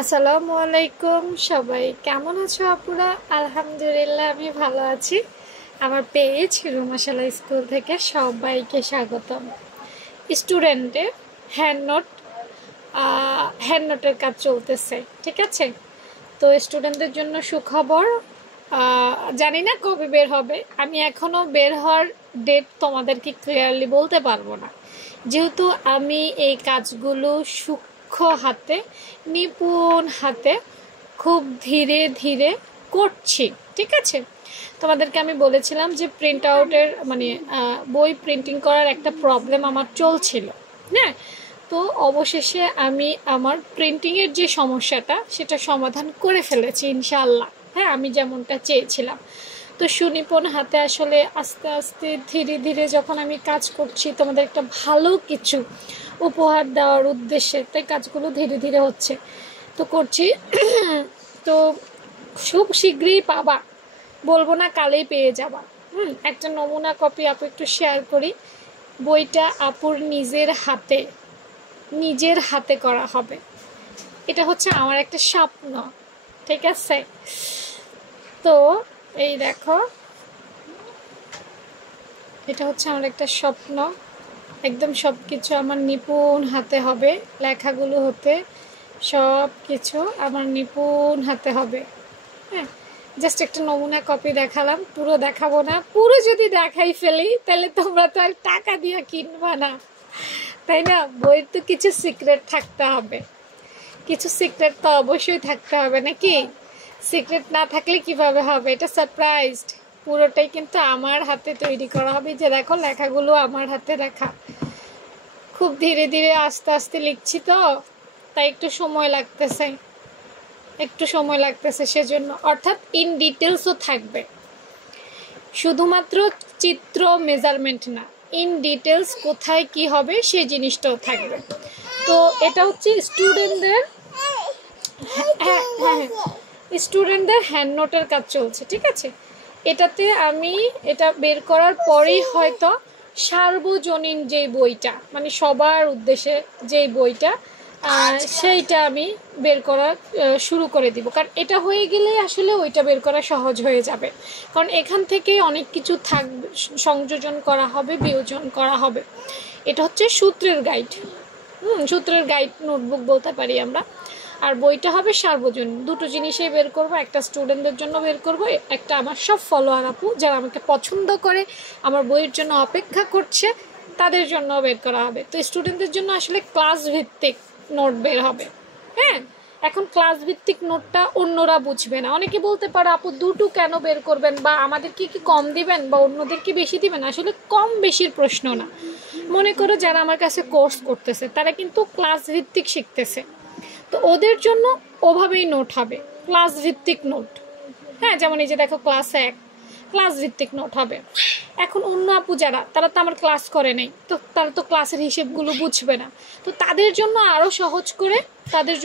আসসালামু আলাইকুম সবাই কেমন আছো আপুরা? আলহামদুলিল্লাহ আমি ভালো আছি। আমার পেজ রুমাশালা স্কুল থেকে সবাইকে স্বাগতম। স্টুডেন্টের হ্যান্ড নোট হ্যান্ড নোটের কাজ চলতেছে, ঠিক আছে? তো স্টুডেন্টদের জন্য সুখবর, জানি না কবে বের হবে। আমি এখনও বের হওয়ার ডেট তোমাদেরকে ক্লিয়ারলি বলতে পারবো না, যেহেতু আমি এই কাজগুলো সূক্ষ্ম হাতে, নিপুণ হাতে, খুব ধীরে ধীরে করছি, ঠিক আছে? তোমাদেরকে আমি বলেছিলাম যে প্রিন্ট আউটের মানে বই প্রিন্টিং করার একটা প্রবলেম আমার চলছিল, হ্যাঁ। তো অবশেষে আমি আমার প্রিন্টিংয়ের যে সমস্যাটা সেটা সমাধান করে ফেলেছি ইনশাআল্লাহ, হ্যাঁ, আমি যেমনটা চেয়েছিলাম। তো সুনিপুণ হাতে আসলে আস্তে আস্তে ধীরে ধীরে যখন আমি কাজ করছি তোমাদের একটা ভালো কিছু উপহার দেওয়ার উদ্দেশ্যে, তাই কাজগুলো ধীরে ধীরে হচ্ছে, তো করছি। তো খুব শীঘ্রই পাবা, বলবো না কালেই পেয়ে যাবা। একটা নমুনা কপি আপু একটু শেয়ার করি। বইটা আপুর নিজের হাতে করা হবে। এটা হচ্ছে আমার একটা স্বপ্ন, ঠিক আছে? তো এই দেখো, এটা হচ্ছে আমার একটা স্বপ্ন। একদম সব কিছু আমার নিপুণ হাতে হবে, লেখাগুলো হতে সব কিছু আমার নিপুণ হাতে হবে, হ্যাঁ। জাস্ট একটা নমুনা কপি দেখালাম, পুরো দেখাবো না। পুরো যদি দেখাই ফেলি তাহলে তোমরা তো আর টাকা দিয়ে কিনবা না, তাই না? বইয়ের তো কিছু সিক্রেট থাকতে হবে, কিছু সিক্রেট তো অবশ্যই থাকতে হবে নাকি? সিক্রেট না থাকলে কিভাবে হবে? এটা সারপ্রাইজড, পুরোটাই কিন্তু আমার হাতে তৈরি করা হবে। যে দেখো লেখাগুলো আমার হাতে লেখা, খুব ধীরে ধীরে আস্তে আস্তে লিখছি, তো তাই একটু সময় লাগতেছে সেজন্য। অর্থাৎ ইন ডিটেলসও থাকবে, শুধুমাত্র চিত্র মেজারমেন্ট না, ইন ডিটেলস কোথায় কি হবে সেই জিনিসটাও থাকবে। তো এটা হচ্ছে স্টুডেন্টদের হ্যান্ড নোটের কাজ চলছে, ঠিক আছে? এটাতে আমি এটা বের করার পরেই হয়তো সার্বজনীন যেই বইটা, মানে সবার উদ্দেশ্যে যেই বইটা, সেইটা আমি বের করা শুরু করে দিব। কারণ এটা হয়ে গেলে আসলে ওইটা বের করা সহজ হয়ে যাবে, কারণ এখান থেকে অনেক কিছু থাকবে, সংযোজন করা হবে, বিয়োজন করা হবে। এটা হচ্ছে সূত্রের গাইড নোটবুক বলতে পারি আমরা। আর বইটা হবে সার্বজনীন, দুটো জিনিসই বের করব। একটা স্টুডেন্টদের জন্য বের করব, একটা আমার সব ফলোয়ার আপু যারা আমাকে পছন্দ করে, আমার বইয়ের জন্য অপেক্ষা করছে, তাদের জন্য বের করা হবে। তো স্টুডেন্টদের জন্য আসলে ক্লাস ভিত্তিক নোট বের হবে, হ্যাঁ। এখন ক্লাস ভিত্তিক নোটটা অন্যরা বুঝবে না। অনেকে বলতে পারে আপু দুটো কেন বের করবেন, বা আমাদেরকে কি কম দিবেন বা অন্যদেরকে বেশি দিবেন? আসলে কম বেশির প্রশ্ন না। মনে করো যারা আমার কাছে কোর্স করতেছে তারা কিন্তু ক্লাস ভিত্তিক শিখতেছে, তো ওদের জন্য ওভাবেই নোট হবে, ক্লাস ভিত্তিক নোট, হ্যাঁ। যেমন এই যে দেখো ক্লাস 1 ক্লাস ভিত্তিক নোট হবে। এখন অন্য আপু যারা, তারা তো আমার ক্লাস করে নেই, তো তারা তো ক্লাসের হিসেবগুলো বুঝবে না। তো তাদের জন্য আরও সহজ করে, তাদের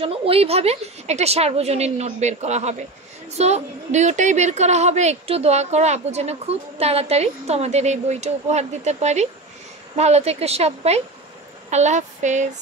জন্য ওইভাবে একটা সার্বজনীন নোট বের করা হবে। সো দুটোটাই বের করা হবে। একটু দোয়া করো আপু যেন খুব তাড়াতাড়ি তোমাদের এই বইটা উপহার দিতে পারি। ভালো থেকো সবাই, আল্লাহ হাফেজ।